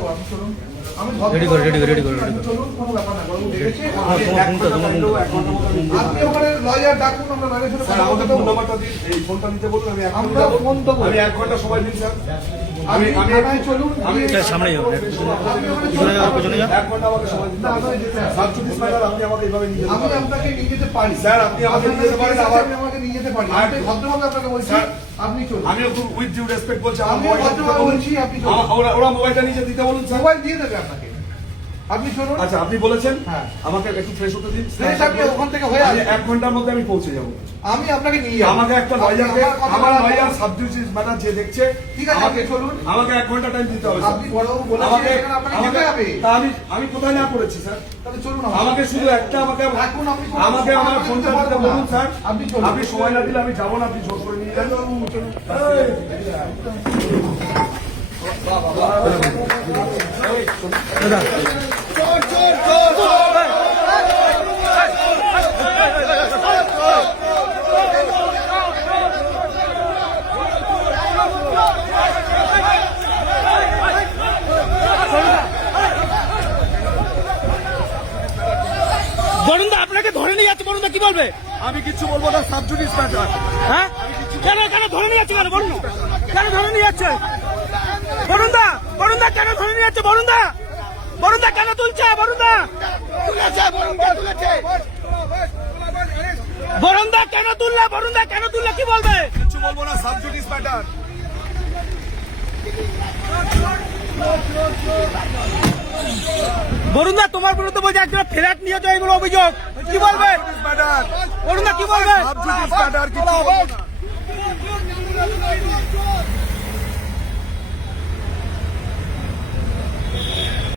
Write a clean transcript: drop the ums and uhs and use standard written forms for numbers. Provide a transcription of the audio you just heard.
যাবো, আপনি চলুন। আমি রেডি করো চলুন, কোনো ব্যাপার না, বাবু দেখেছি। আপনি ওখানে লয়ার ডাকুন, আমরা লয়ারের সাথে কথা বলতে দেবো। ফোনটা নিতে বলুন, আমি আমরা ফোন দেবো। আমি 1 ঘন্টা সময় দিন স্যার। আমি থানায় চলুন, আমি সামনে যাও, আপনি ওখানে পিছনে যাও, পিছনে যাও। 1 ঘন্টা আমাকে সময় দিন। না, আপনাকে যেতে হবে। সাবজুডিস ম্যাটার আপনি আমাকে এইভাবে নিয়ে যেতে আমি পারেন। আপনাকে নিয়ে যেতে পারি স্যার, আপনি আমাকে নিয়ে যেতে পারেন, আবার আবার- আমাকে নিয়ে যেতে পারি। আর- আমি ভদ্রভাবে আপনাকে বলছি, স্যার, আপনি চলুন। আমিও খুব উইথ ডিউ রেসপেক্ট বলছি, আমার আমি মোবাইলটা দিতে ভদ্রভাবে বলুন। বলছি, আপনি চলুন। ওরা মোবাইলটা নিয়ে দিতে বলুন স্যার। মোবাইল দিয়ে দেবে আপনাকে, আপনি চলুন। আচ্ছা, আপনি বলেছেন হ্যাঁ। আমাকে একটু ফ্রেশ হতে দিন। Fresh আপনি ওখান থেকে হয়ে আসবেন। 1 ঘন্টার মধ্যে আমি পৌঁছে যাবো। আমি আপনাকে নিয়ে যাবো। আমাকে একটা লয়ারকে, আমার লয়ার সাবজুডিস ম্যাটার যে দেখছে, ঠিক আছে, আপনি চলুন। আমাকে 1 ঘন্টা টাইম দিতে হবে স্যার। আপনি বড়বাবু বলেছেন, আমাকে এখানে আপনাকে যেতে হবে। তা আমি কোথায় না করেছি স্যার? তাহলে চলুন আমাকে শুধু একটা আমাকে এখন আপনি কোনো আমাকে সময় আমার দিতে ফোনটা পারবো দিতে না। বলুন স্যার। আপনি চলুন। আপনি সময় না দিলে আমি যাবো না, আপনি জোর করে নিয়ে যান। বরুণদা আপনাকে ধরে নিয়ে যাচ্ছে, বরুণদা কি বলবে? আমি কিছু বলবো না, সাবজুডিস ম্যাটার। হ্যাঁ কেন কেন ধরে নিয়ে যাচ্ছে, কেন বরুণ কেন ধরে নিয়ে যাচ্ছে? বরুণদা কেন ধরে নিয়ে যাচ্ছে? বরুণদা কেন তুলছে? বরুণদা কেন তুললে কি বলবে? কিছু বলবো না, সাবজুডিস ম্যাটার। বরুণদা তোমার বিরুদ্ধে বলছে একজন ফ্ল্যাট নিয়েছে, এগুলো অভিযোগ, কি বলবে? ম্যাটার, বরুণদা কি বলবে? সাবজুডিস ম্যাটার, কিছু বলবো না।